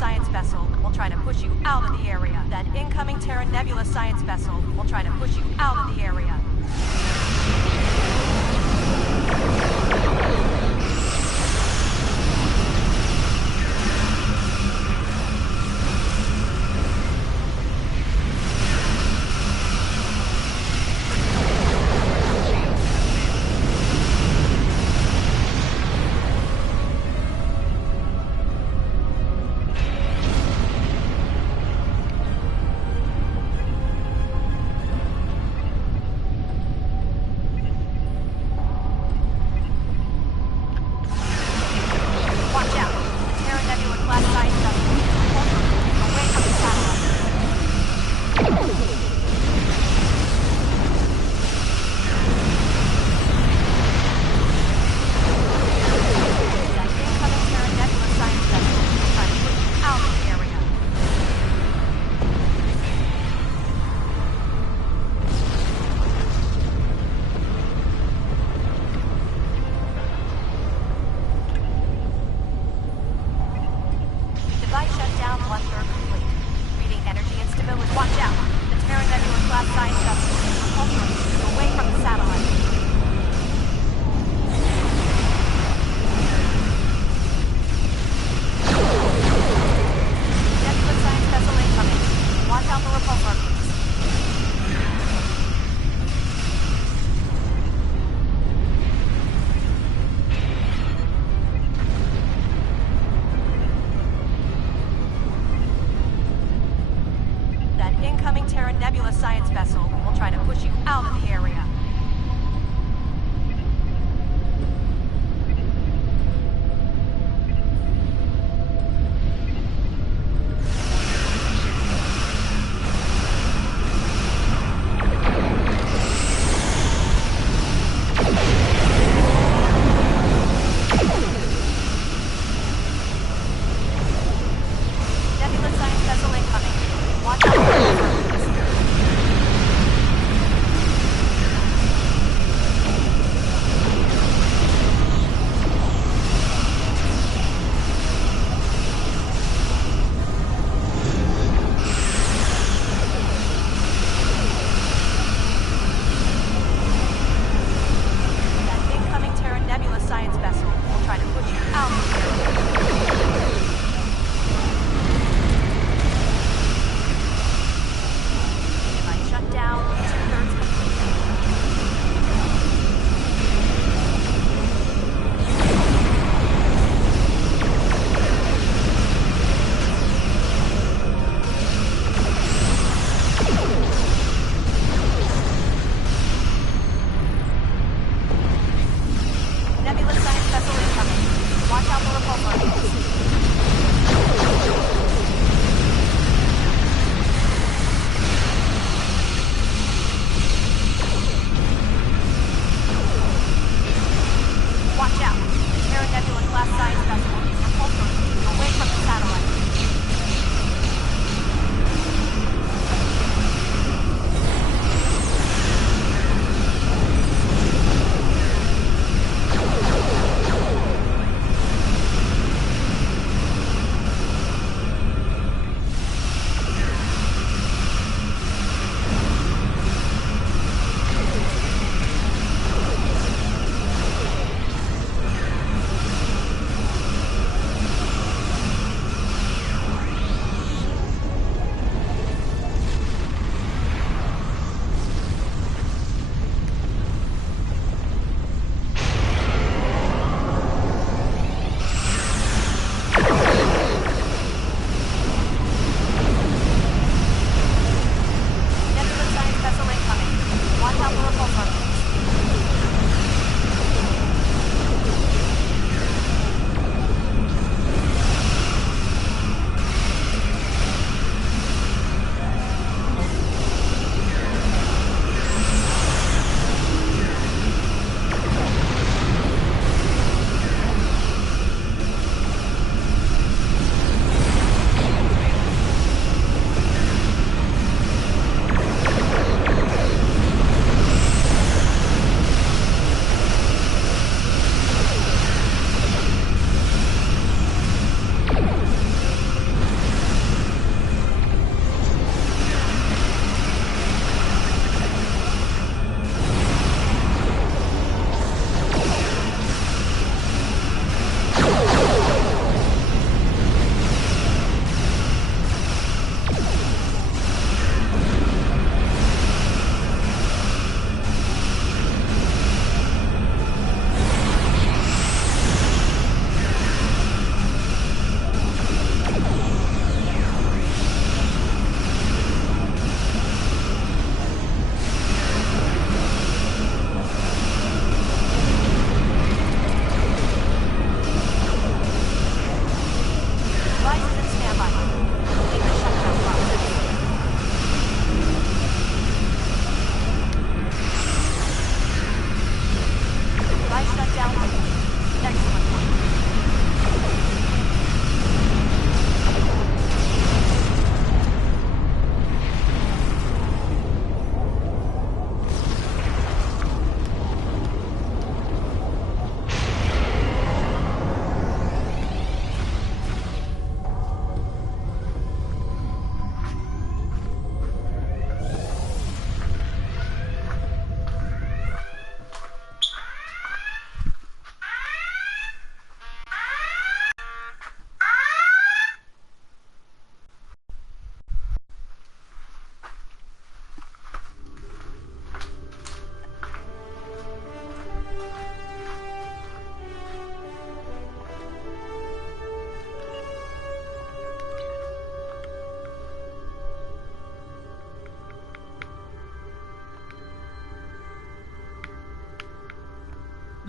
science vessel will try to push you out of the area. That incoming Terra Nebula science vessel will try to push you out of the area. Incoming Terra Nebula science vessel will try to push you out of the area.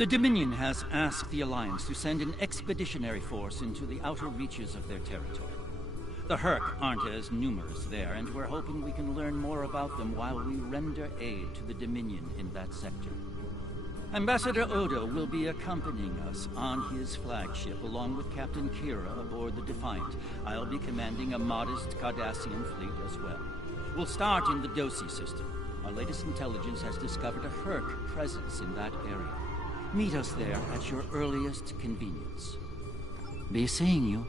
The Dominion has asked the Alliance to send an expeditionary force into the outer reaches of their territory. The Herc aren't as numerous there, and we're hoping we can learn more about them while we render aid to the Dominion in that sector. Ambassador Odo will be accompanying us on his flagship, along with Captain Kira aboard the Defiant. I'll be commanding a modest Cardassian fleet as well. We'll start in the Dosi system. Our latest intelligence has discovered a Herc presence in that area. Meet us there at your earliest convenience. Be seeing you.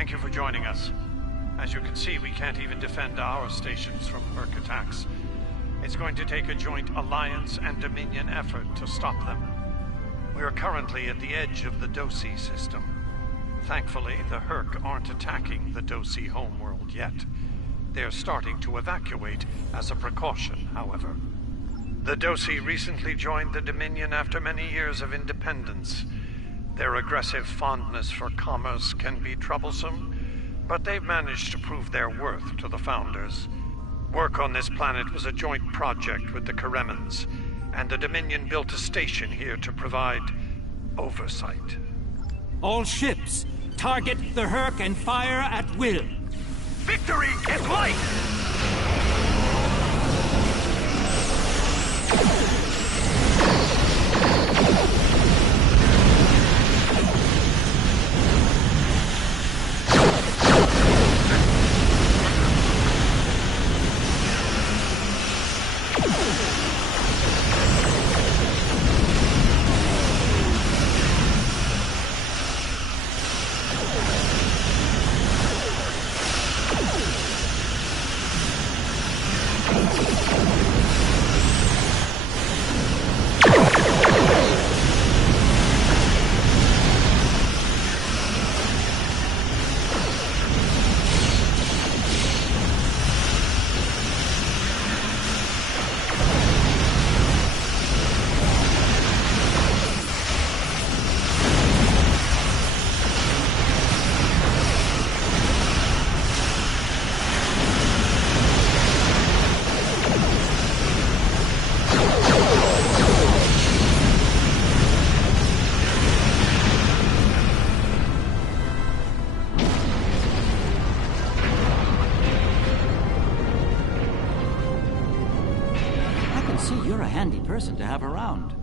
Thank you for joining us. As you can see, we can't even defend our stations from Herc attacks. It's going to take a joint Alliance and Dominion effort to stop them. We are currently at the edge of the Dosi system. Thankfully, the Herc aren't attacking the Dosi homeworld yet. They're starting to evacuate as a precaution, however. The Dosi recently joined the Dominion after many years of independence. Their aggressive fondness for commerce can be troublesome, but they've managed to prove their worth to the Founders. Work on this planet was a joint project with the Karemans, and the Dominion built a station here to provide oversight. All ships, target the Herc and fire at will. Victory is light! You're a handy person to have around.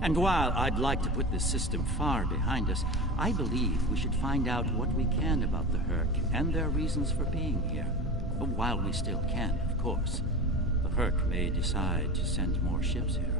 And while I'd like to put this system far behind us, I believe we should find out what we can about the Herc and their reasons for being here. While we still can, of course. The Herc may decide to send more ships here.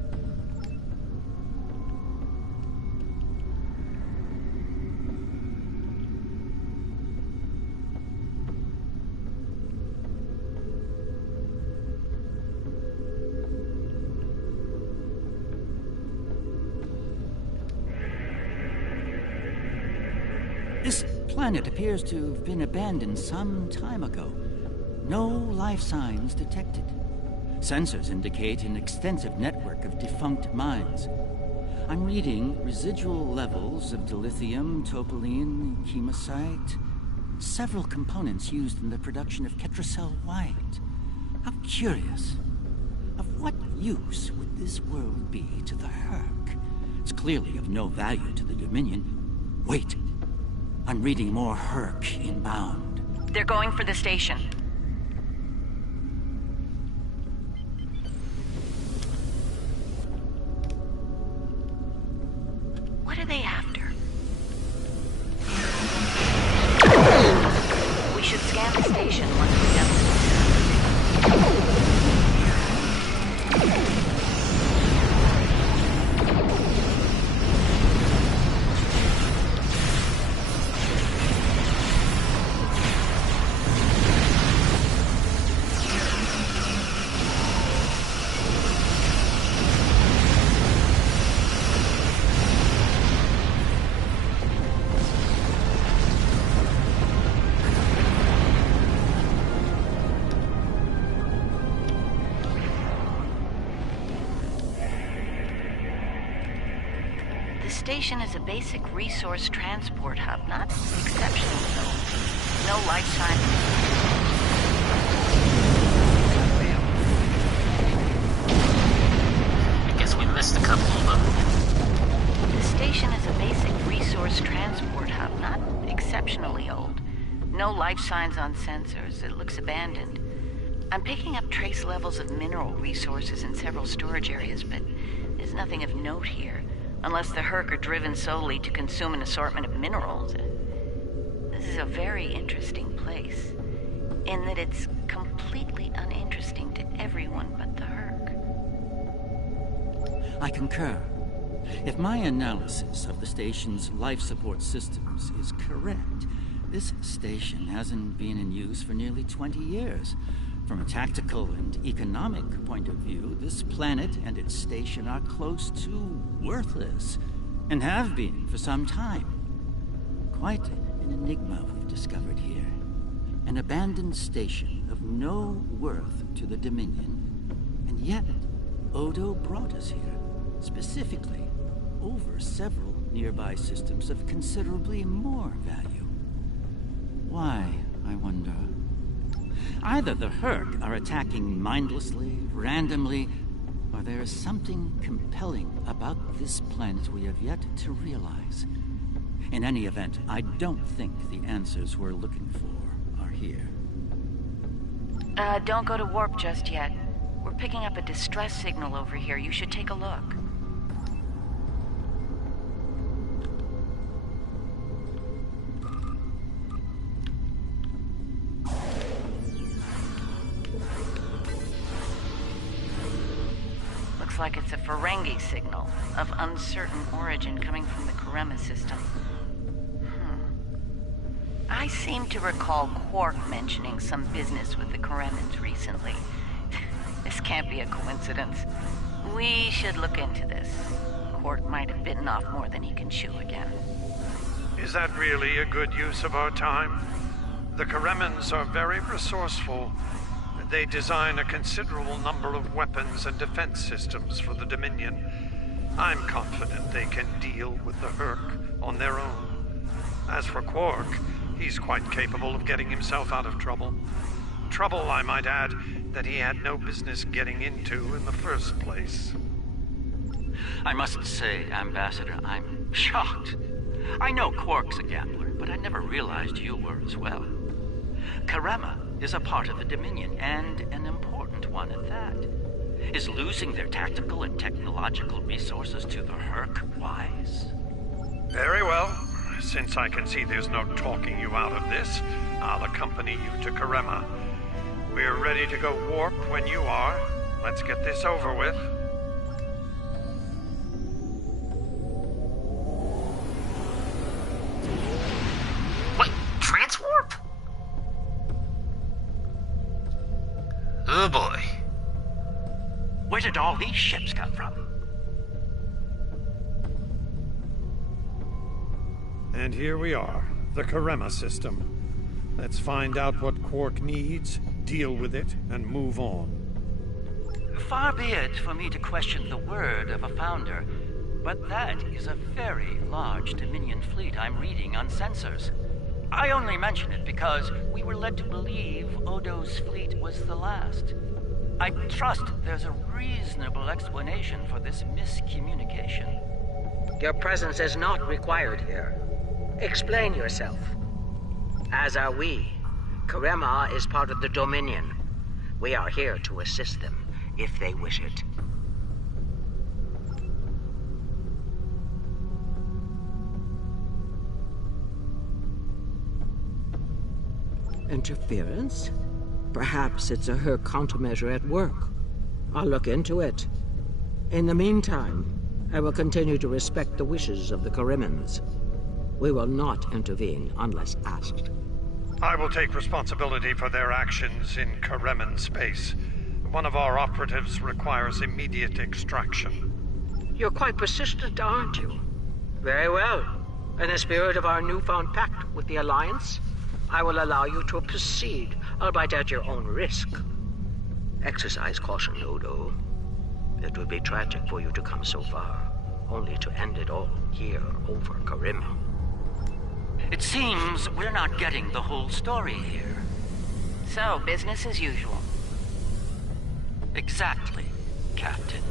This planet appears to have been abandoned some time ago. No life signs detected. Sensors indicate an extensive network of defunct mines. I'm reading residual levels of dilithium, topoline, chemosite, several components used in the production of Ketracel White. How curious. Of what use would this world be to the Herc? It's clearly of no value to the Dominion. Wait. I'm reading more Herc inbound. They're going for the station. What are they after? We should scan the station once we're done. The station is a basic resource transport hub, not exceptional though. No life sign. I guess we missed a couple of them. The station is a basic resource transport hub, not exceptionally old. No life signs on sensors. It looks abandoned. I'm picking up trace levels of mineral resources in several storage areas, but there's nothing of note here. Unless the Herc are driven solely to consume an assortment of minerals. This is a very interesting place, in that it's completely uninteresting to everyone but the Herc. I concur. If my analysis of the station's life support systems is correct, This station hasn't been in use for nearly 20 years. From a tactical and economic point of view, this planet and its station are close to worthless, and have been for some time. Quite an enigma we've discovered here. An abandoned station of no worth to the Dominion, and yet Odo brought us here, specifically, over several nearby systems of considerably more value. Why, I wonder? Either the Herc are attacking mindlessly, randomly, or there is something compelling about this planet we have yet to realize. In any event, I don't think the answers we're looking for are here. Don't go to warp just yet. We're picking up a distress signal over here. You should take a look. Looks like it's a Ferengi signal of uncertain origin coming from the Karema system. I seem to recall Quark mentioning some business with the Karemans recently. This can't be a coincidence. We should look into this. Quark might have bitten off more than he can chew again. Is that really a good use of our time? The Karemans are very resourceful. They design a considerable number of weapons and defense systems for the Dominion. I'm confident they can deal with the Herc on their own. As for Quark, he's quite capable of getting himself out of trouble. Trouble, I might add, that he had no business getting into in the first place. I must say, Ambassador, I'm shocked. I know Quark's a gambler, but I never realized you were as well. Karema is a part of the Dominion, and an important one at that. Is losing their tactical and technological resources to the Herc wise? Very well. Since I can see there's no talking you out of this, I'll accompany you to Karema. We're ready to go warp when you are. Let's get this over with. Wait, transwarp? Oh boy. Where did all these ships come from? And here we are, the Karema system. Let's find out what Quark needs, deal with it, and move on. Far be it for me to question the word of a founder, but that is a very large Dominion fleet I'm reading on sensors. I only mention it because we were led to believe Odo's fleet was the last. I trust there's a reasonable explanation for this miscommunication. Your presence is not required here. Explain yourself. As are we. Karema is part of the Dominion. We are here to assist them, if they wish it. Interference? Perhaps it's a Herc countermeasure at work. I'll look into it. In the meantime, I will continue to respect the wishes of the Karemans. We will not intervene unless asked. I will take responsibility for their actions in Kareman space. One of our operatives requires immediate extraction. You're quite persistent, aren't you? Very well. In the spirit of our newfound pact with the Alliance, I will allow you to proceed, albeit at your own risk. Exercise caution, Odo. It would be tragic for you to come so far, only to end it all here over Karema. It seems we're not getting the whole story here. So, business as usual. Exactly, Captain.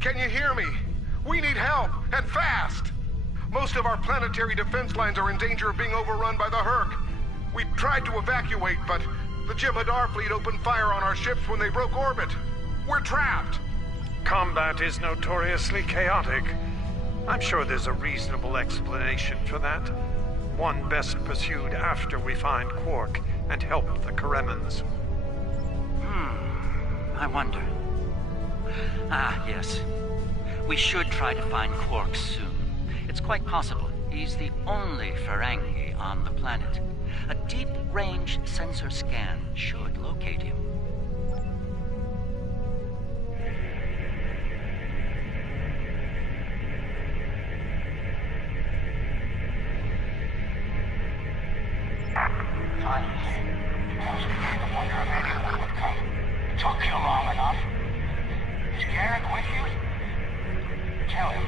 Can you hear me? We need help, and fast! Most of our planetary defense lines are in danger of being overrun by the Herc. We tried to evacuate, but the Jem'Hadar fleet opened fire on our ships when they broke orbit. We're trapped! Combat is notoriously chaotic. I'm sure there's a reasonable explanation for that. One best pursued after we find Quark and help the Karemans. I wonder. Ah, yes. We should try to find Quark soon. It's quite possible he's the only Ferengi on the planet. A deep-range sensor scan should locate him. Took you long enough. Is Garrick with you? Tell him.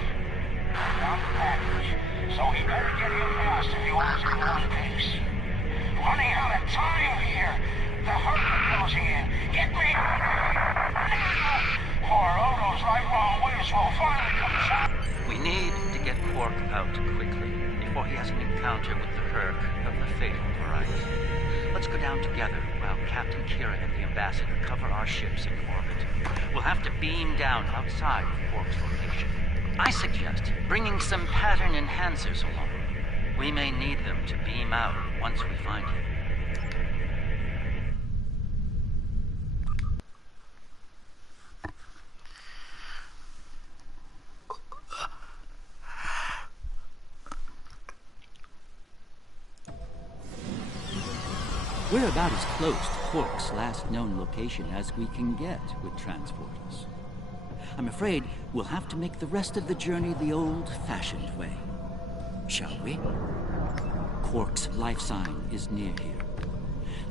Found the package, so he better get here fast if he wants to go on pace. Running out of time here. The Herc are closing in. Get me! Poor Odo's right wrong ways will finally come shot. We need to get Quark out quickly, before he has an encounter with the Herc of the fatal variety. Let's go down together while Captain Kira and the Ambassador cover our ships in orbit. We'll have to beam down outside of Quark's location. I suggest bringing some pattern enhancers along. We may need them to beam out once we find him. We're about as close to Quark's last known location as we can get with transporters. I'm afraid we'll have to make the rest of the journey the old-fashioned way. Shall we? Quark's life sign is near here.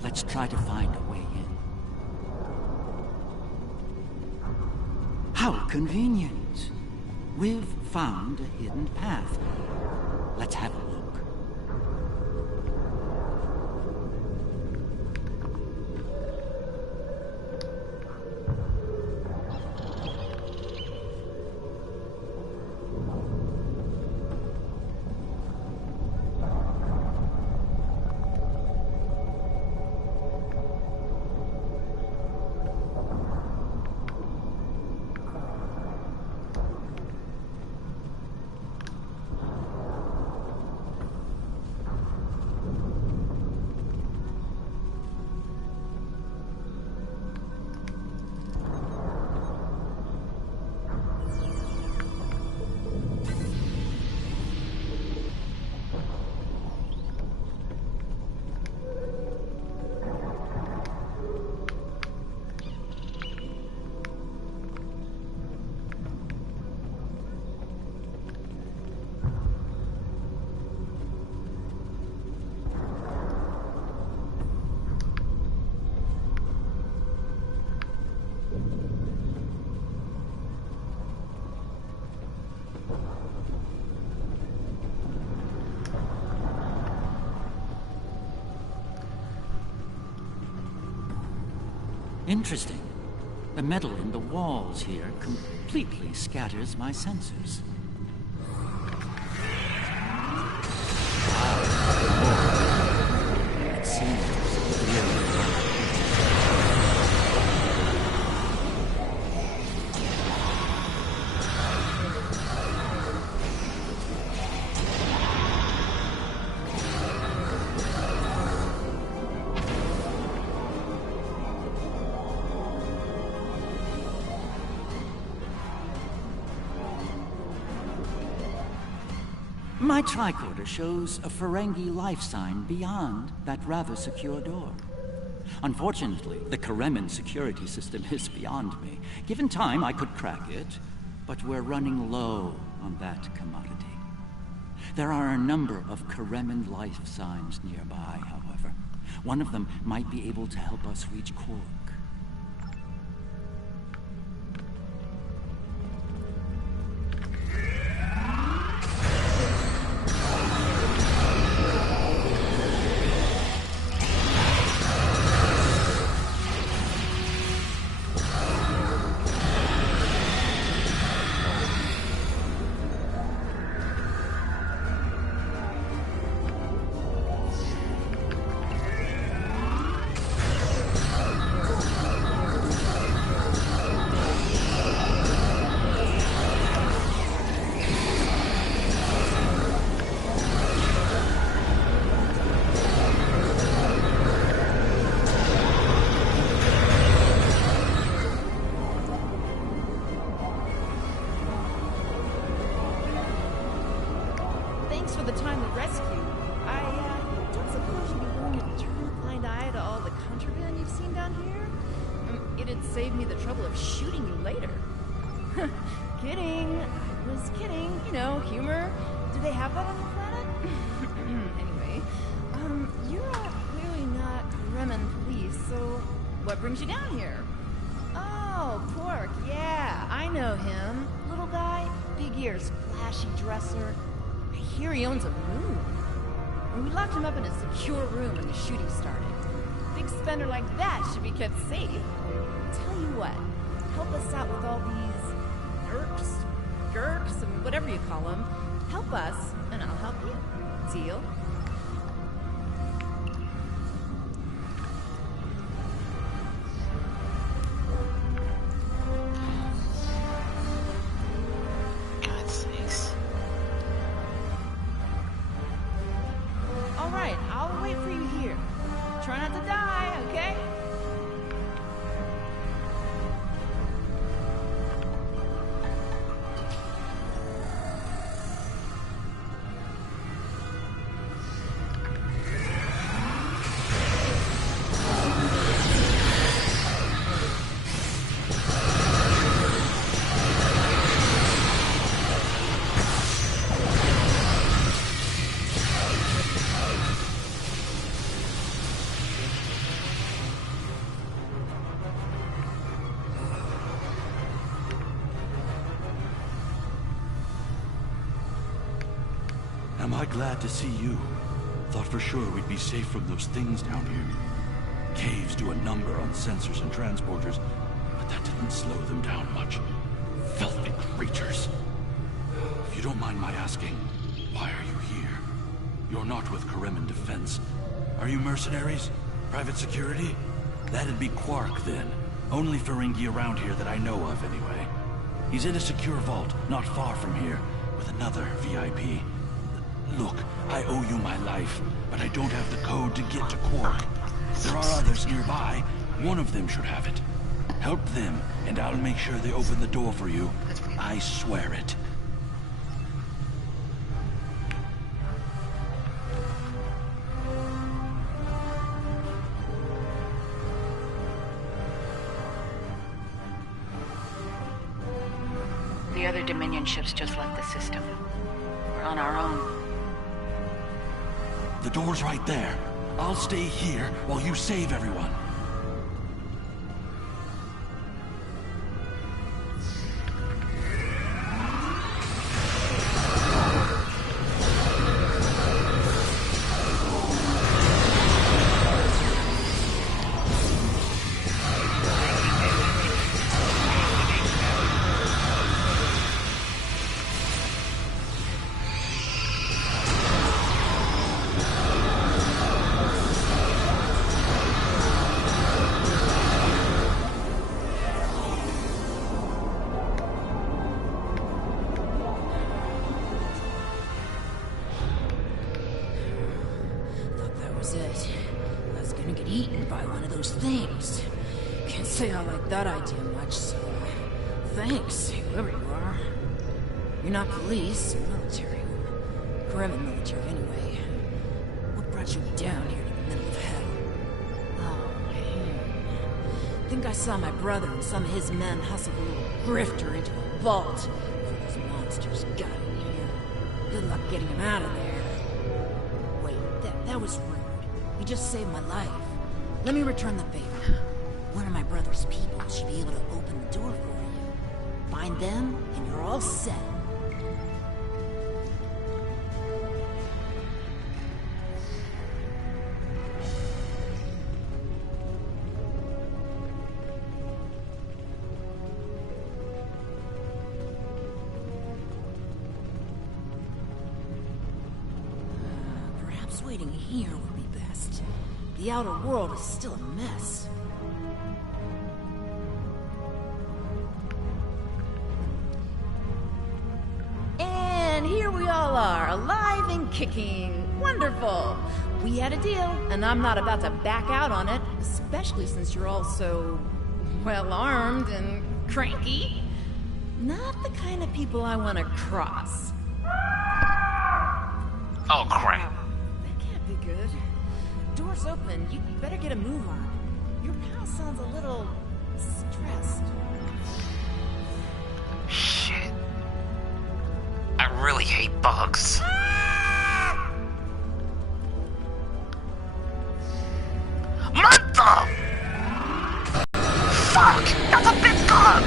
Let's try to find a way in. How convenient! We've found a hidden path. Let's have a look. Interesting. The metal in the walls here completely scatters my sensors. It seems really My tricorder shows a Ferengi life sign beyond that rather secure door. Unfortunately, the Kareman security system is beyond me. Given time, I could crack it, but we're running low on that commodity. There are a number of Kareman life signs nearby, however. One of them might be able to help us reach Quark. around here? It'd save me the trouble of shooting you later. Kidding. Was kidding. You know, humor. Do they have that on the planet? Anyway, you're clearly not Kremen police, so what brings you down here? Oh, Quark, yeah, I know him. Little guy, big ears, flashy dresser. I hear he owns a moon. And we locked him up in a secure room when the shooting started. Big spender like that should be kept safe. Tell you what, help us out with all these gurks, and whatever you call them. Help us, and I'll help you. Deal? God sakes. All right, I'll wait for you here. Try not to die, okay? Am I glad to see you? Thought for sure we'd be safe from those things down here. Caves do a number on sensors and transporters, but that didn't slow them down much. Filthy creatures. If you don't mind my asking, why are you here? You're not with Kremen Defense. Are you mercenaries? Private security? That'd be Quark, then. Only Ferengi around here that I know of, anyway. He's in a secure vault, not far from here, with another VIP. Look, I owe you my life, but I don't have the code to get to Quark. There are others nearby. One of them should have it. Help them, and I'll make sure they open the door for you. I swear it. The other Dominion ships just left the system. We're on our own. The door's right there. I'll stay here while you save everyone. Things. Can't say I like that idea much, so thanks, whoever you are. You're not police or military. Kremen military, anyway. What brought you down here to the middle of hell? Oh, think I saw my brother and some of his men hustle a little grifter into a vault before those monsters got in here. Good luck getting him out of there. Wait, that was rude. You just saved my life. Let me return the favor. One of my brother's people should be able to open the door for you. Find them, and you're all set. Perhaps waiting here would be best. The outer world is still a mess. And here we all are, alive and kicking. Wonderful. We had a deal, and I'm not about to back out on it, especially since you're all so well-armed and cranky. Not the kind of people I want to cross. Oh, crap. That can't be good. Door's open. You better get a move on. Your pal saw sucks. What the? Fuck! That's a big gun!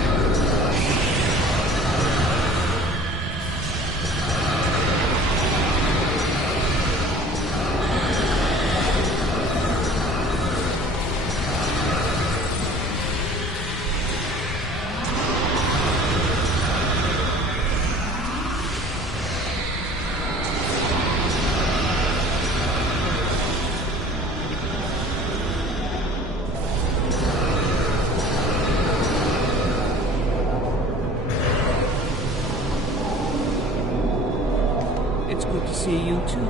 It's good to see you too.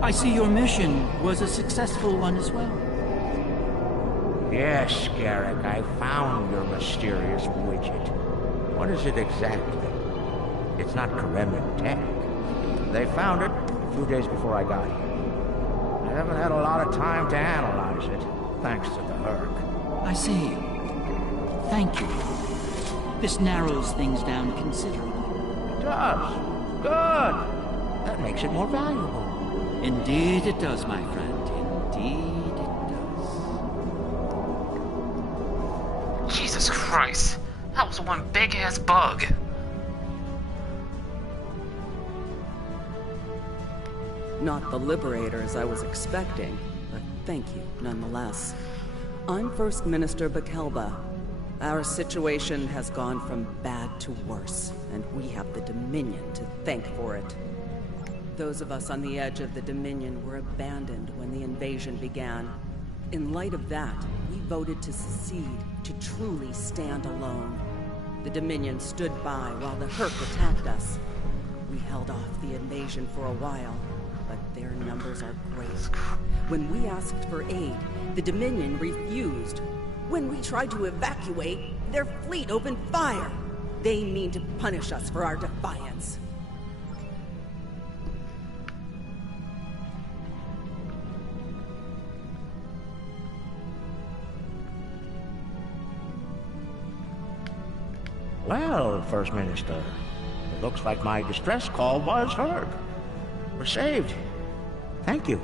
I see your mission was a successful one as well. Yes, Garrick, I found your mysterious widget. What is it exactly? It's not Kremen tech. They found it a few days before I got here. I haven't had a lot of time to analyze it, thanks to the Herc. I see. Thank you. This narrows things down considerably. It does. Good. That makes it more valuable. Indeed it does, my friend. Indeed it does. Jesus Christ. That was one big-ass bug. Not the liberators I was expecting, but thank you nonetheless. I'm First Minister Bakelba. Our situation has gone from bad to worse, and we have the Dominion to thank for it. Those of us on the edge of the Dominion were abandoned when the invasion began. In light of that, we voted to secede, to truly stand alone. The Dominion stood by while the Herc attacked us. We held off the invasion for a while, but their numbers are great. When we asked for aid, the Dominion refused. When we tried to evacuate, their fleet opened fire. They mean to punish us for our defiance. Well, First Minister, it looks like my distress call was heard. We're saved. Thank you.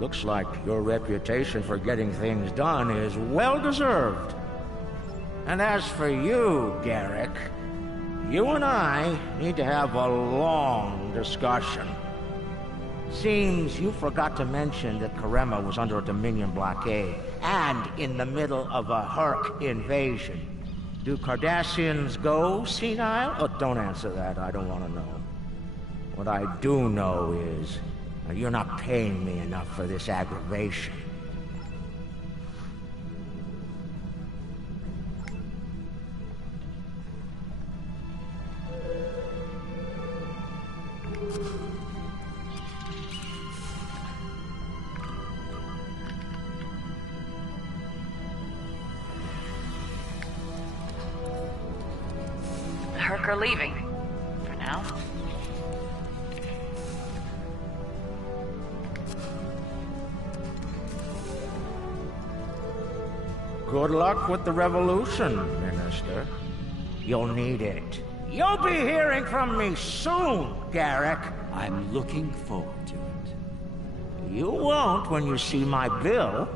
Looks like your reputation for getting things done is well-deserved. And as for you, Garrick, you and I need to have a long discussion. Seems you forgot to mention that Karema was under a Dominion blockade and in the middle of a Herc invasion. Do Cardassians go senile? Oh, don't answer that. I don't want to know. What I do know is you're not paying me enough for this aggravation. The Herc are leaving. For now. Good luck with the revolution, Minister. You'll need it. You'll be hearing from me soon, Garrick. I'm looking forward to it. You won't when you see my bill.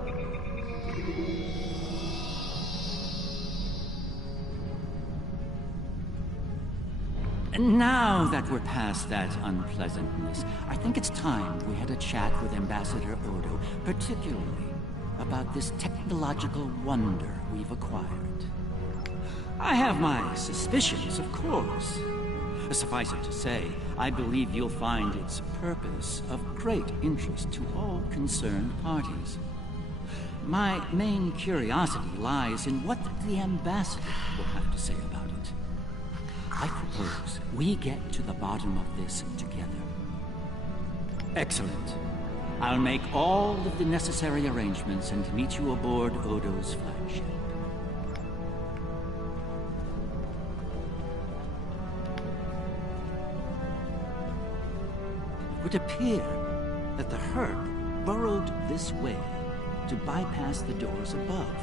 Now that we're past that unpleasantness, I think it's time we had a chat with Ambassador Odo, particularly about this technological wonder we've acquired. I have my suspicions, of course. Suffice it to say, I believe you'll find its purpose of great interest to all concerned parties. My main curiosity lies in what the Ambassador will have to say about it. I propose we get to the bottom of this together. Excellent. I'll make all of the necessary arrangements and meet you aboard Odo's flagship. It would appear that the Herc burrowed this way to bypass the doors above.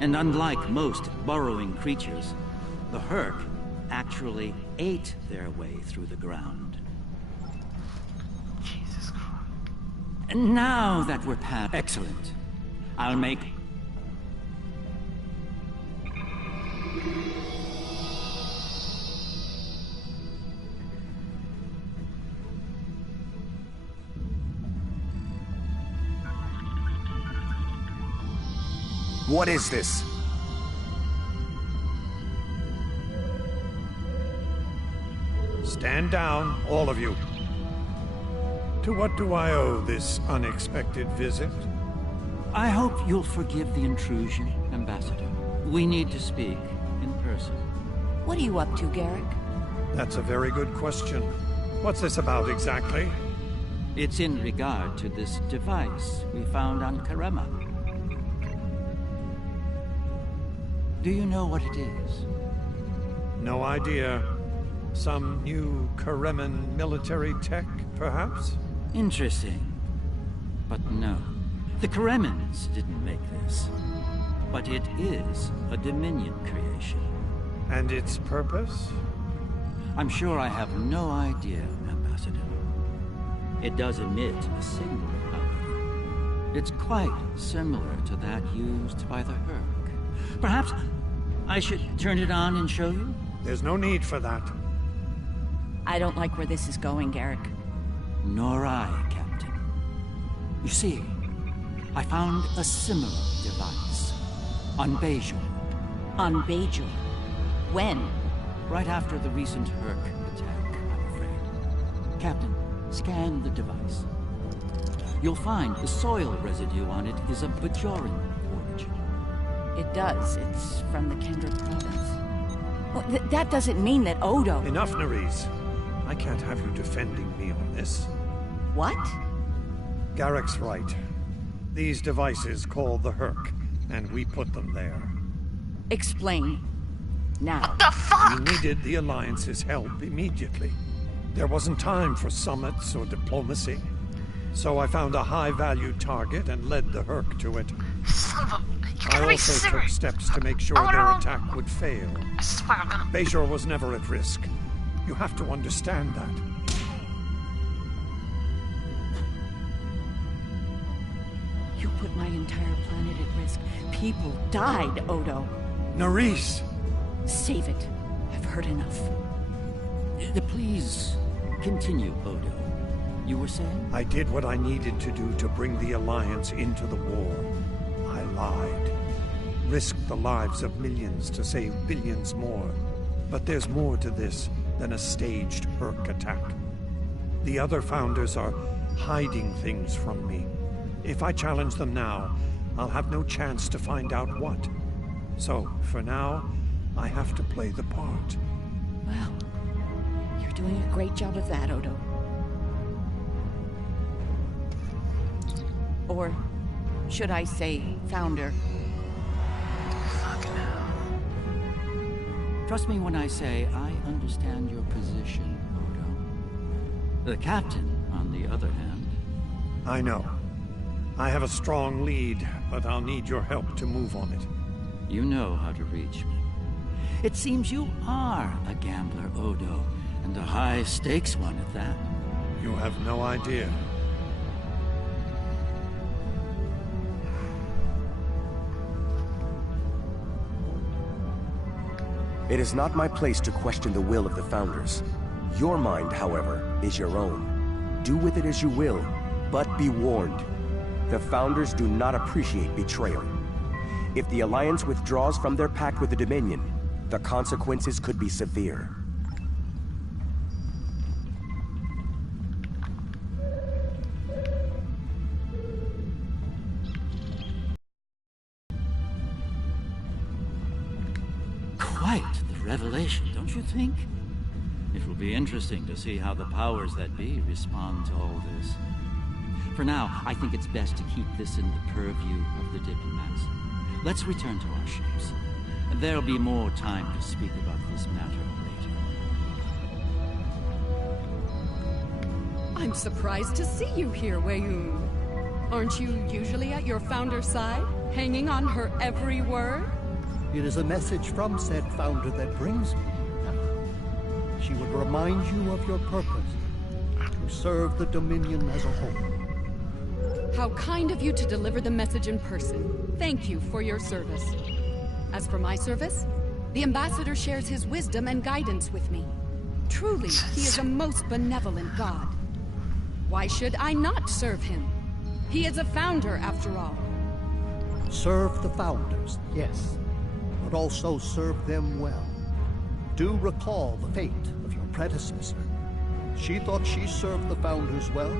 And unlike most burrowing creatures, the Herc actually ate their way through the ground. Jesus Christ. And now that we're past... Excellent. I'll make... What is this? Stand down, all of you. To what do I owe this unexpected visit? I hope you'll forgive the intrusion, Ambassador. We need to speak in person. What are you up to, Garrick? That's a very good question. What's this about exactly? It's in regard to this device we found on Karema. Do you know what it is? No idea. Some new Kareman military tech, perhaps? Interesting. But no. The Karemans didn't make this. But it is a Dominion creation. And its purpose? I'm sure I have no idea, Ambassador. It does emit a signal, however. It's quite similar to that used by the Herc. Perhaps I should turn it on and show you? There's no need for that. I don't like where this is going, Garrick. Nor I, Captain. You see, I found a similar device on Bajor. On Bajor? When? Right after the recent Herc attack, I'm afraid. Captain, scan the device. You'll find the soil residue on it is of Bajoran origin. It does. It's from the Kendra province. Well, that doesn't mean that Odo... Enough, Nerys. I can't have you defending me on this. What? Garrick's right. These devices call the Herc, and we put them there. Explain. Now. What the fuck? We needed the Alliance's help immediately. There wasn't time for summits or diplomacy. So I found a high-value target and led the Herc to it. Son of a... You I gotta be also took serious. steps to make sure Oh, their no. attack would fail. I swear I'm gonna... Bajor was never at risk. You have to understand that. You put my entire planet at risk. People died, Odo. Nerys! Save it. I've heard enough. Please, continue, Odo. You were saying? I did what I needed to do to bring the Alliance into the war. I lied. Risked the lives of millions to save billions more. But there's more to this than a staged Herc attack. The other founders are hiding things from me. If I challenge them now, I'll have no chance to find out what. So, for now, I have to play the part. Well, you're doing a great job of that, Odo. Or should I say, founder? Fucking hell. Trust me when I say I understand your position, Odo. The captain, on the other hand... I know. I have a strong lead, but I'll need your help to move on it. You know how to reach me. It seems you are a gambler, Odo, and a high-stakes one at that. You have no idea. It is not my place to question the will of the Founders. Your mind, however, is your own. Do with it as you will, but be warned. The Founders do not appreciate betrayal. If the Alliance withdraws from their pact with the Dominion, the consequences could be severe. Quite the revelation, don't you think? It will be interesting to see how the powers that be respond to all this. For now, I think it's best to keep this in the purview of the diplomats. Let's return to our ships. There'll be more time to speak about this matter later. I'm surprised to see you here, Weyoun. Aren't you usually at your founder's side, hanging on her every word? It is a message from said founder that brings me. she would remind you of your purpose, to serve the Dominion as a whole. How kind of you to deliver the message in person. Thank you for your service. As for my service, the Ambassador shares his wisdom and guidance with me. Truly, he is a most benevolent god. Why should I not serve him? He is a founder, after all. Serve the Founders, yes, but also serve them well. Do recall the fate of your predecessor. She thought she served the Founders well,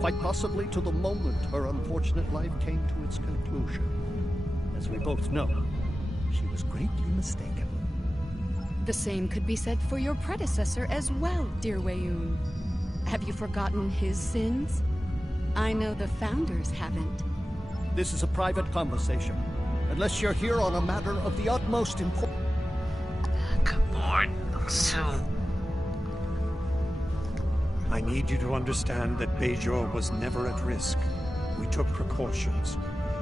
quite possibly to the moment her unfortunate life came to its conclusion. As we both know, she was greatly mistaken. The same could be said for your predecessor as well, dear Weyoun. Have you forgotten his sins? I know the Founders haven't. This is a private conversation, unless you're here on a matter of the utmost importance. Good lord, soon. I need you to understand that Bajor was never at risk. We took precautions.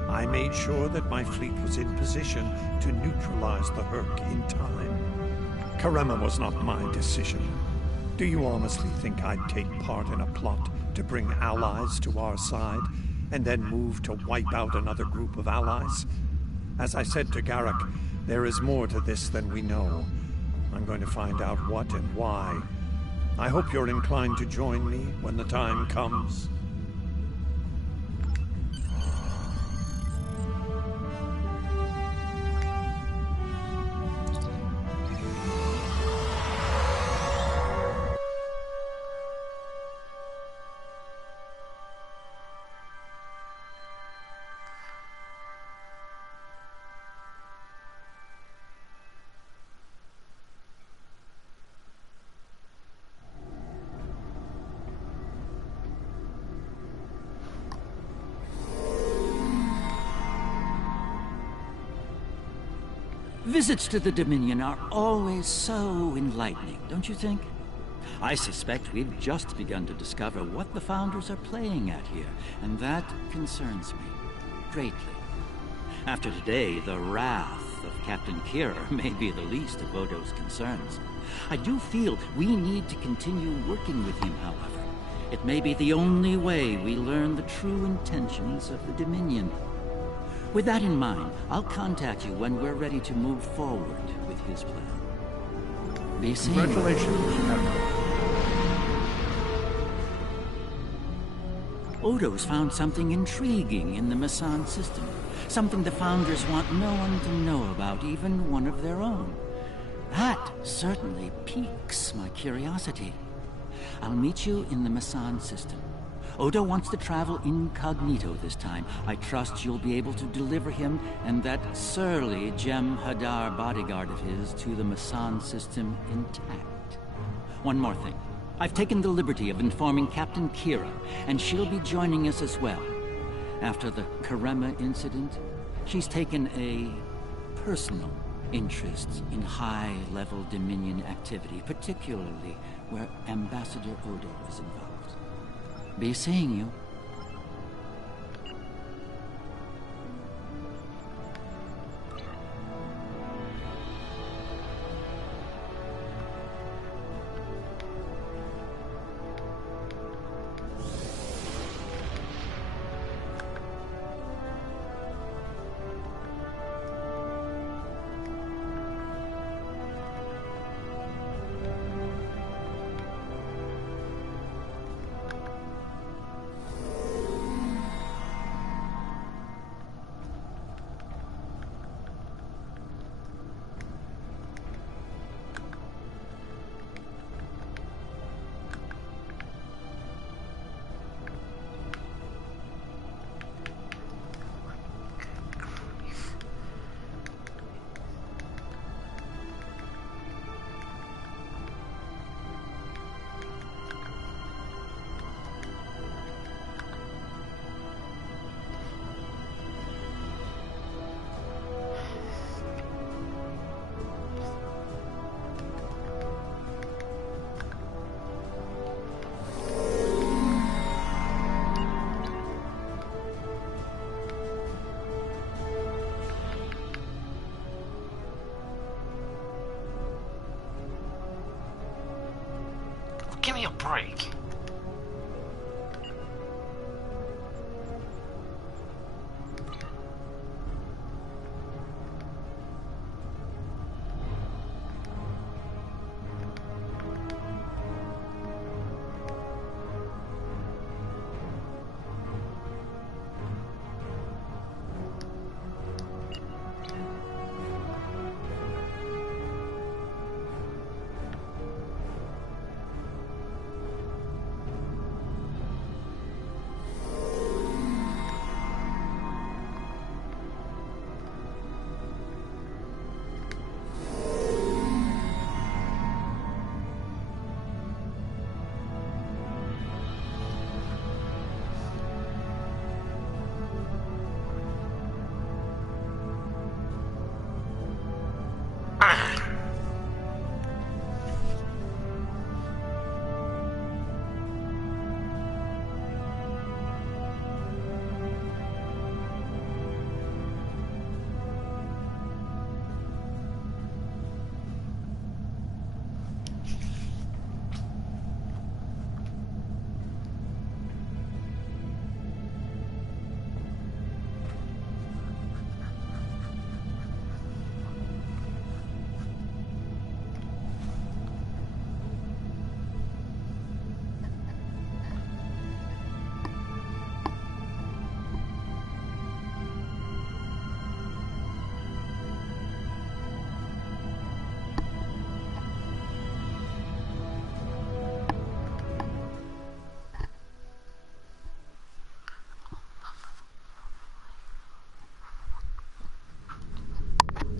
I made sure that my fleet was in position to neutralize the Herc in time. Karema was not my decision. Do you honestly think I'd take part in a plot to bring allies to our side, and then move to wipe out another group of allies? As I said to Garrick, there is more to this than we know. I'm going to find out what and why. I hope you're inclined to join me when the time comes. Visits to the Dominion are always so enlightening, don't you think? I suspect we've just begun to discover what the Founders are playing at here, and that concerns me greatly. After today, the wrath of Captain Kira may be the least of Odo's concerns. I do feel we need to continue working with him, however. It may be the only way we learn the true intentions of the Dominion. With that in mind, I'll contact you when we're ready to move forward with his plan. Be safe. Congratulations, Admiral. Odo's found something intriguing in the Masan system. Something the Founders want no one to know about, even one of their own. That certainly piques my curiosity. I'll meet you in the Masan system. Odo wants to travel incognito this time. I trust you'll be able to deliver him and that surly Jem Hadar bodyguard of his to the Masan system intact. One more thing. I've taken the liberty of informing Captain Kira, and she'll be joining us as well. After the Karema incident, she's taken a personal interest in high-level Dominion activity, particularly where Ambassador Odo is involved. Be seeing you. me a break.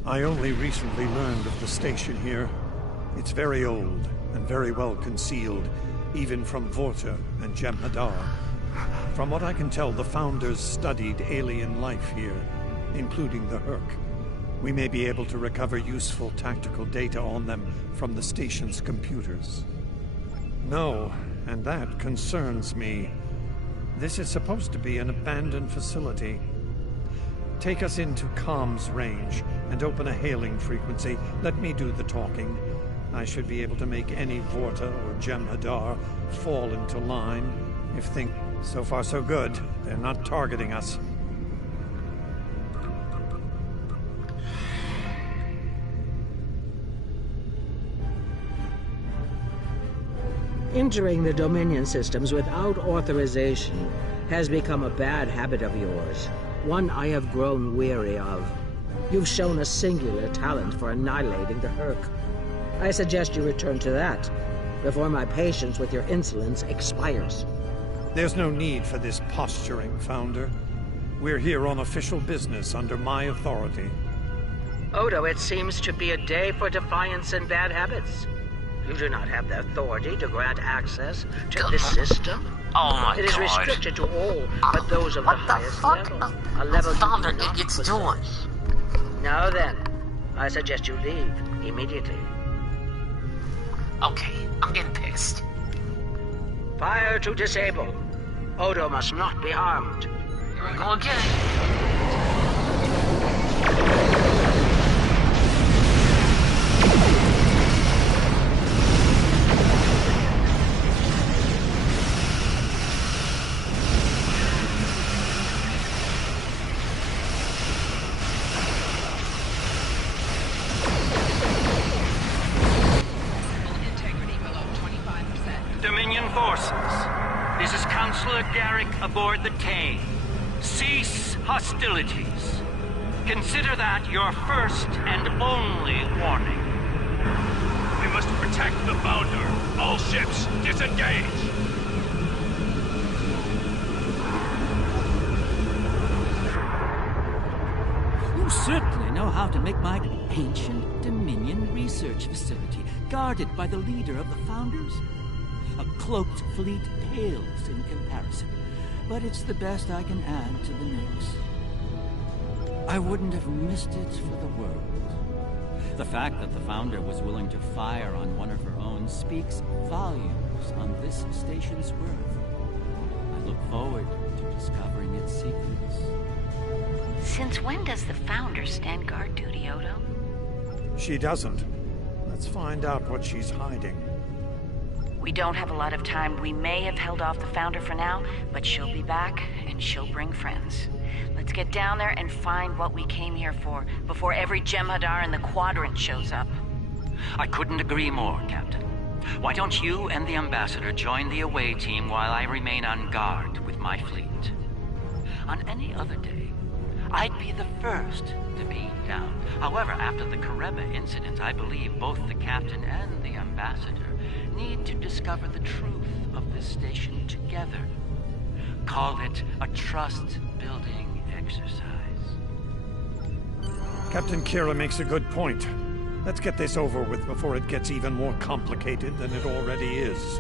I only recently learned of the station here. It's very old and very well concealed, even from Vorta and Jem'Hadar. From what I can tell, the Founders studied alien life here, including the Herc. We may be able to recover useful tactical data on them from the station's computers. No, and that concerns me. This is supposed to be an abandoned facility. Take us into comms range and open a hailing frequency. Let me do the talking. I should be able to make any Vorta or Jem'Hadar fall into line. If think so far so good. They're not targeting us. Entering the Dominion systems without authorization has become a bad habit of yours. One I have grown weary of. You've shown a singular talent for annihilating the Herc. I suggest you return to that before my patience with your insolence expires. There's no need for this posturing, Founder. We're here on official business under my authority. Odo, it seems to be a day for defiance and bad habits. You do not have the authority to grant access to this system. Oh my God. It is restricted to all but those of the highest level. A level Founder you do not idiots possess. doing? Now then, I suggest you leave immediately. Okay, I'm getting pissed. Fire to disable. Odo must not be harmed. Here we go again. Dominion forces, this is Counselor Garrick aboard the Tane. Cease hostilities. Consider that your first and only warning. We must protect the Founder. All ships, disengage! You certainly know how to make my ancient Dominion research facility, guarded by the leader of the Founders. A cloaked fleet pales in comparison, but it's the best I can add to the mix. I wouldn't have missed it for the world. The fact that the Founder was willing to fire on one of her own speaks volumes on this station's worth. I look forward to discovering its secrets. Since when does the Founder stand guard duty, Odo? She doesn't. Let's find out what she's hiding. We don't have a lot of time. We may have held off the Founder for now, but she'll be back, and she'll bring friends. Let's get down there and find what we came here for, before every Jem'Hadar in the Quadrant shows up. I couldn't agree more, Captain. Why don't you and the Ambassador join the away team while I remain on guard with my fleet? On any other day, I'd be the first to be down. However, after the Kareba incident, I believe both the Captain and the Ambassador need to discover the truth of this station together. Call it a trust-building exercise. Captain Kira makes a good point. Let's get this over with before it gets even more complicated than it already is.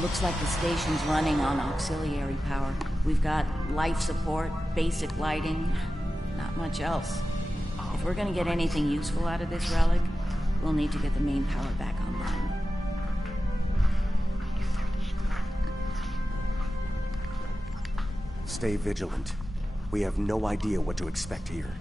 Looks like the station's running on auxiliary power. We've got life support, basic lighting, not much else. If we're gonna get anything useful out of this relic, we'll need to get the main power back online. Stay vigilant. We have no idea what to expect here.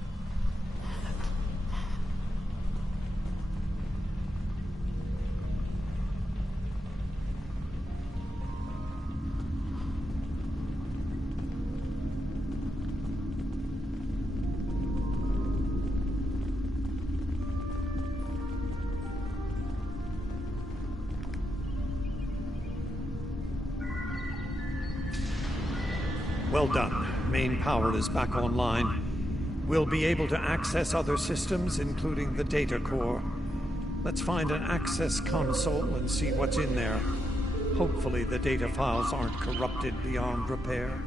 Well done. Main power is back online. We'll be able to access other systems, including the data core. Let's find an access console and see what's in there. Hopefully the data files aren't corrupted beyond repair.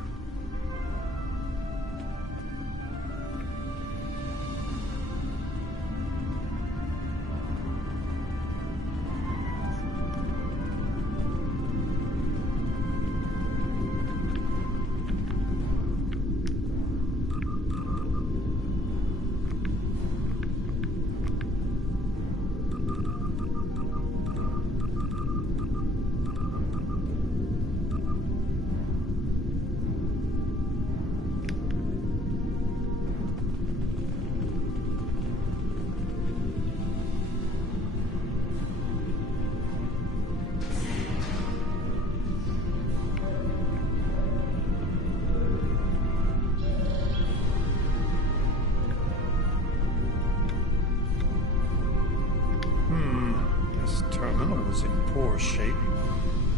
In poor shape.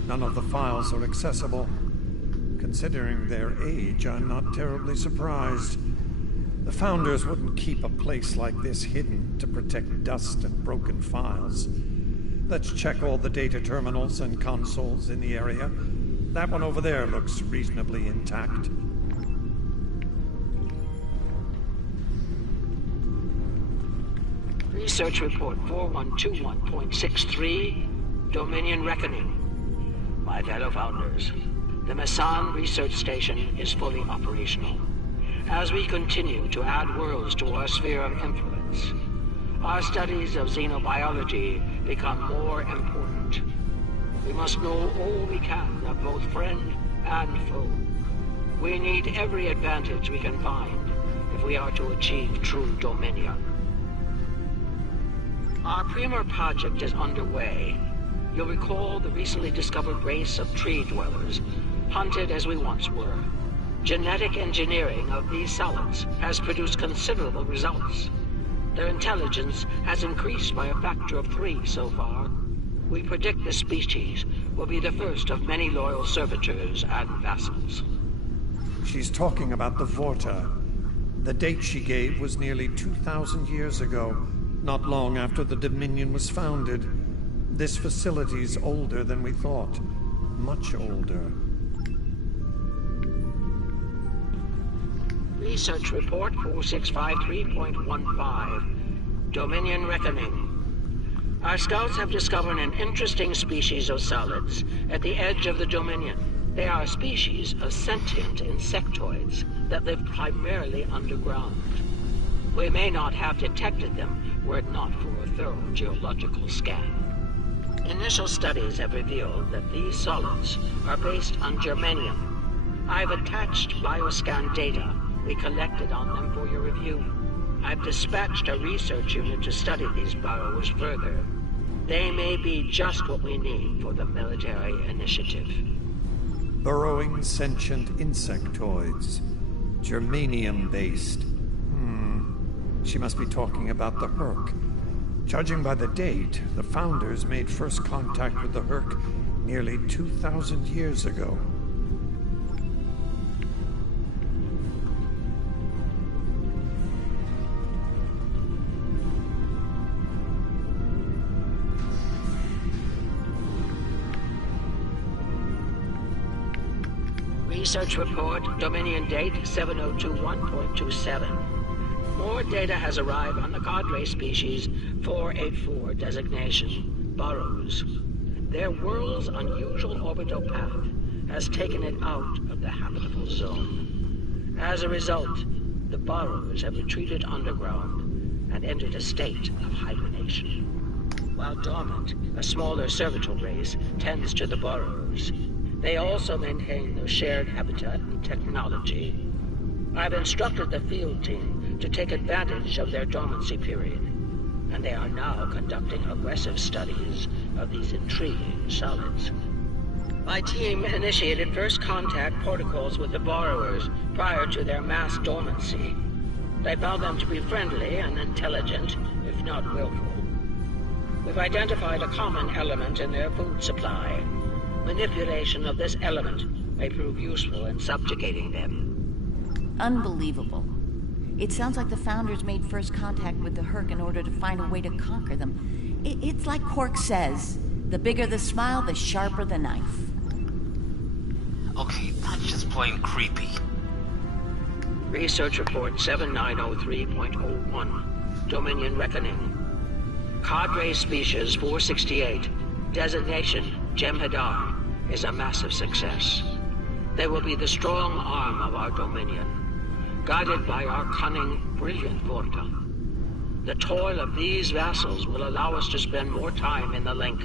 None of the files are accessible. Considering their age, I'm not terribly surprised. The Founders wouldn't keep a place like this hidden to protect dust and broken files. Let's check all the data terminals and consoles in the area. That one over there looks reasonably intact. Research report 4121.63, Dominion Reckoning. My fellow Founders, the Mesan research station is fully operational. As we continue to add worlds to our sphere of influence, our studies of xenobiology become more important. We must know all we can of both friend and foe. We need every advantage we can find if we are to achieve true dominion. Our Premier project is underway. You'll recall the recently discovered race of tree dwellers, hunted as we once were. Genetic engineering of these solids has produced considerable results. Their intelligence has increased by a factor of 3 so far. We predict the species will be the first of many loyal servitors and vassals. She's talking about the Vorta. The date she gave was nearly 2,000 years ago, not long after the Dominion was founded. This facility's older than we thought. Much older. Research report 4653.15, Dominion Reckoning. Our scouts have discovered an interesting species of solids at the edge of the Dominion. They are a species of sentient insectoids that live primarily underground. We may not have detected them were it not for a thorough geological scan. Initial studies have revealed that these solids are based on germanium. I've attached bioscan data we collected on them for your review. I've dispatched a research unit to study these burrowers further. They may be just what we need for the military initiative. Burrowing sentient insectoids. Germanium-based. She must be talking about the Herc. Judging by the date, the Founders made first contact with the Herc nearly 2,000 years ago. Research report, Dominion date 7021.27. More data has arrived on the Cadre species 484 designation, burrows. Their world's unusual orbital path has taken it out of the habitable zone. As a result, the burrows have retreated underground and entered a state of hibernation. While dormant, a smaller servitor race tends to the burrows. They also maintain their shared habitat and technology. I've instructed the field team to take advantage of their dormancy period, and they are now conducting aggressive studies of these intriguing solids. My team initiated first contact protocols with the borrowers prior to their mass dormancy. They found them to be friendly and intelligent, if not willful. We've identified a common element in their food supply. Manipulation of this element may prove useful in subjugating them. Unbelievable. It sounds like the Founders made first contact with the Herc in order to find a way to conquer them. It's like Quark says, the bigger the smile, the sharper the knife. Okay, that's just plain creepy. Research report 7903.01, Dominion Reckoning. Cadre species 468, designation Jem'Hadar, is a massive success. They will be the strong arm of our Dominion, guided by our cunning, brilliant Vorta. The toil of these vassals will allow us to spend more time in the link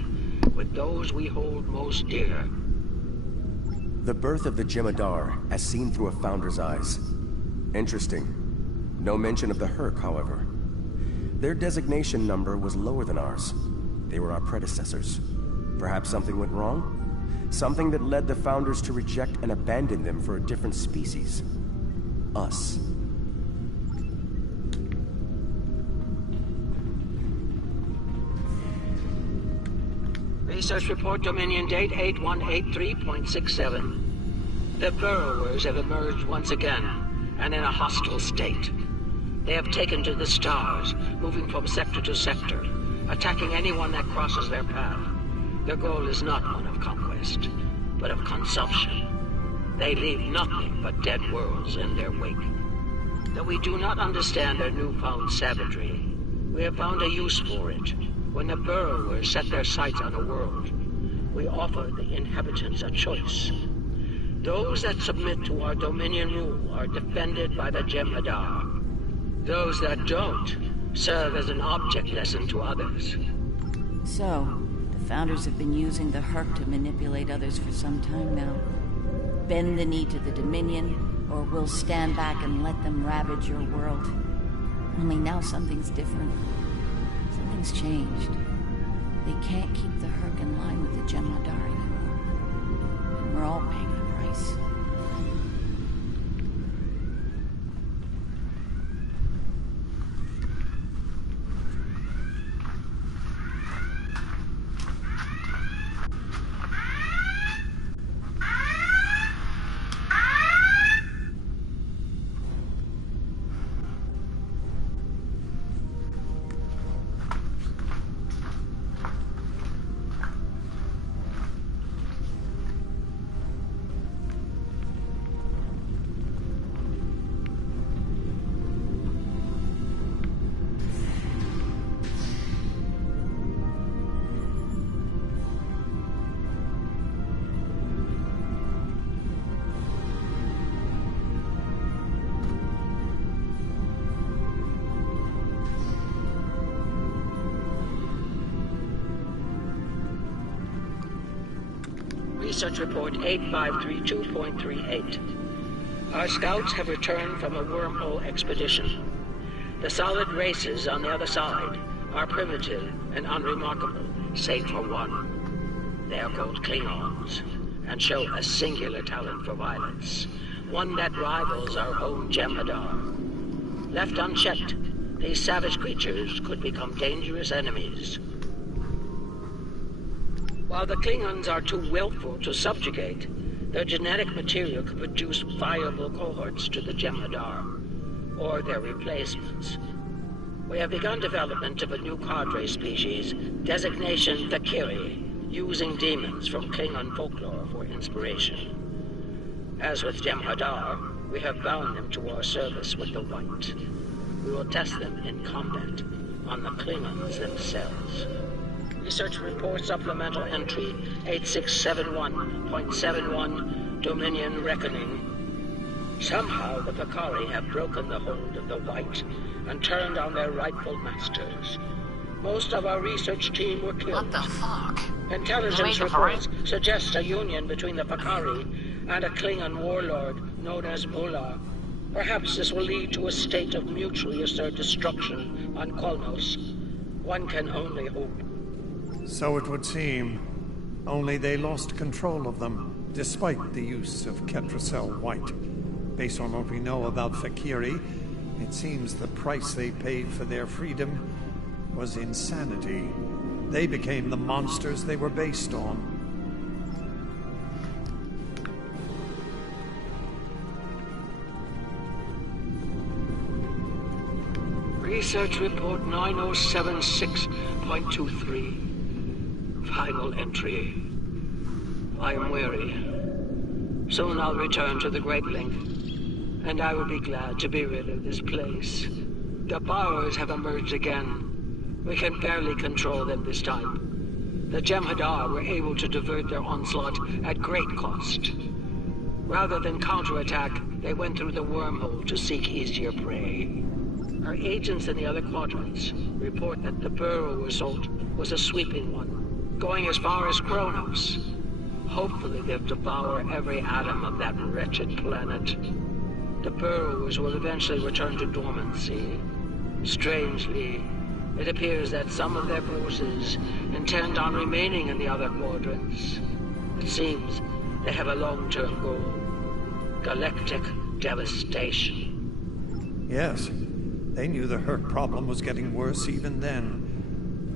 with those we hold most dear. The birth of the Jem'Hadar, as seen through a Founder's eyes. Interesting. No mention of the Herc, however. Their designation number was lower than ours. They were our predecessors. Perhaps something went wrong? Something that led the Founders to reject and abandon them for a different species. Us. Research report Dominion date 8183.67. The burrowers have emerged once again, and in a hostile state. They have taken to the stars, moving from sector to sector, attacking anyone that crosses their path. Their goal is not one of conquest, but of consumption. They leave nothing but dead worlds in their wake. Though we do not understand their newfound savagery, we have found a use for it. When the burrowers set their sights on a world, we offer the inhabitants a choice. Those that submit to our Dominion rule are defended by the Jem'Hadar. Those that don't serve as an object lesson to others. So, the Founders have been using the Herc to manipulate others for some time now. Bend the knee to the Dominion, or we'll stand back and let them ravage your world. Only now something's different. Something's changed. They can't keep the Herc in line with the Jem'Hadar anymore. And we're all paying the price. Research Report 8532.38. Our scouts have returned from a wormhole expedition. The solid races on the other side are primitive and unremarkable, save for one. They are called Klingons, and show a singular talent for violence, one that rivals our own Jem'Hadar. Left unchecked, these savage creatures could become dangerous enemies. While the Klingons are too willful to subjugate, their genetic material could produce viable cohorts to the Jem'Hadar, or their replacements. We have begun development of a new cadre species, designation Fakiri, using demons from Klingon folklore for inspiration. As with Jem'Hadar, we have bound them to our service with the White. We will test them in combat on the Klingons themselves. Research Report Supplemental Entry 8671.71, Dominion Reckoning. Somehow the Fakari have broken the hold of the White and turned on their rightful masters. Most of our research team were killed. What the fuck? Intelligence reports suggest a union between the Fakari and a Klingon warlord known as Mullah. Perhaps this will lead to a state of mutually assured destruction on Kolnos. One can only hope. So it would seem. Only they lost control of them, despite the use of Ketracel White. Based on what we know about Fakiri, it seems the price they paid for their freedom was insanity. They became the monsters they were based on. Research Report 9076.23. Final entry. I am weary. Soon I'll return to the Great Link, and I will be glad to be rid of this place. The powers have emerged again. We can barely control them this time. The Jem'Hadar were able to divert their onslaught at great cost. Rather than counterattack, they went through the wormhole to seek easier prey. Our agents in the other quadrants report that the burrow assault was a sweeping one, going as far as Kronos. Hopefully they'll devour every atom of that wretched planet. The burrowers will eventually return to dormancy. Strangely, it appears that some of their forces intend on remaining in the other quadrants. It seems they have a long-term goal. Galactic devastation. Yes, they knew the Herc problem was getting worse even then.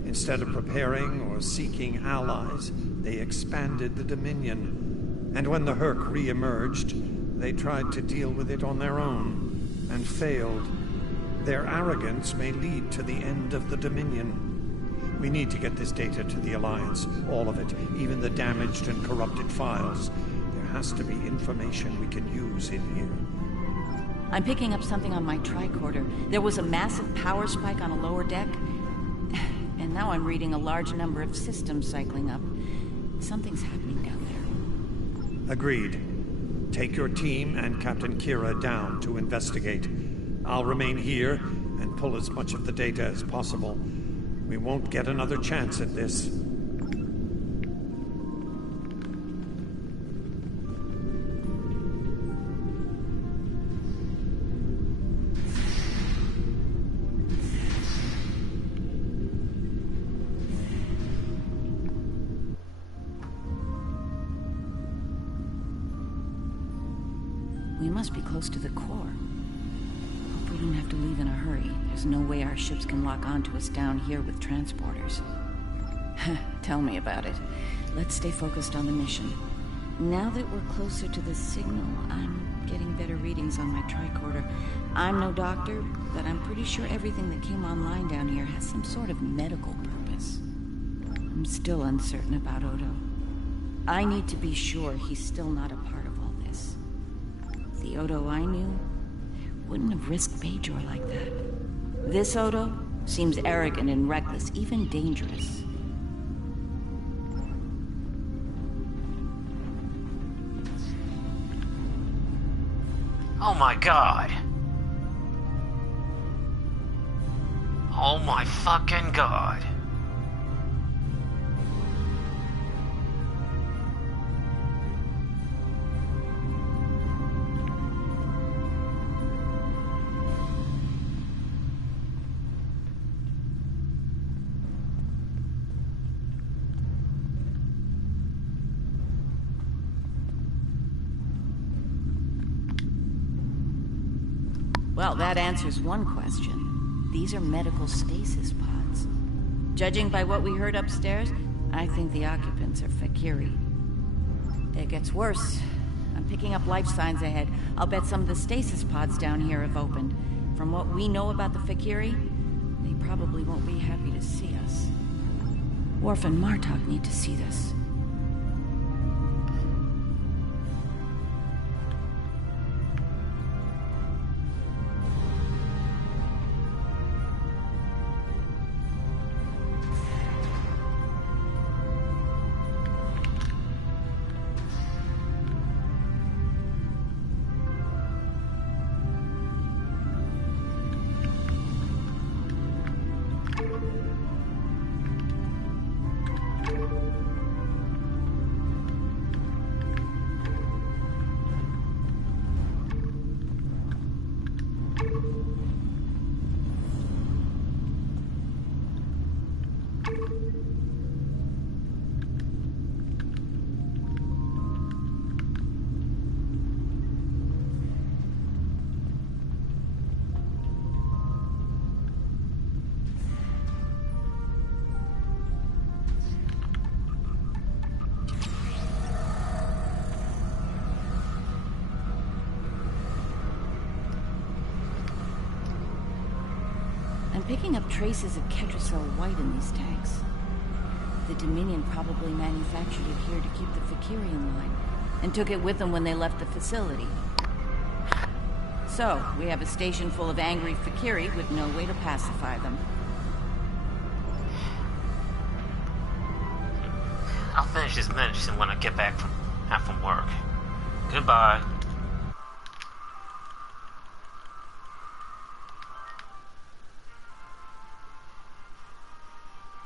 Instead of preparing or seeking allies, they expanded the Dominion. And when the Herc re-emerged, they tried to deal with it on their own, and failed. Their arrogance may lead to the end of the Dominion. We need to get this data to the Alliance, all of it, even the damaged and corrupted files. There has to be information we can use in here. I'm picking up something on my tricorder. There was a massive power spike on a lower deck, and now I'm reading a large number of systems cycling up. Something's happening down there. Agreed. Take your team and Captain Kira down to investigate. I'll remain here and pull as much of the data as possible. We won't get another chance at this. We must be close to the core. Hope we don't have to leave in a hurry. There's no way our ships can lock onto us down here with transporters. Tell me about it. Let's stay focused on the mission. Now that we're closer to the signal, I'm getting better readings on my tricorder. I'm no doctor, but I'm pretty sure everything that came online down here has some sort of medical purpose. I'm still uncertain about Odo. I need to be sure he's still not a part of all this. The Odo I knew wouldn't have risked Bajor like that. This Odo seems arrogant and reckless, even dangerous. Oh my god. Oh my fucking god. Well, that answers one question. These are medical stasis pods. Judging by what we heard upstairs, I think the occupants are Fakiri. It gets worse. I'm picking up life signs ahead. I'll bet some of the stasis pods down here have opened. From what we know about the Fakiri, they probably won't be happy to see us. Worf and Martok need to see this. Picking up traces of Ketracel white in these tanks. The Dominion probably manufactured it here to keep the Fakiri in line, and took it with them when they left the facility. So, we have a station full of angry Fakiri with no way to pacify them. I'll finish this medicine when I get back from work. Goodbye.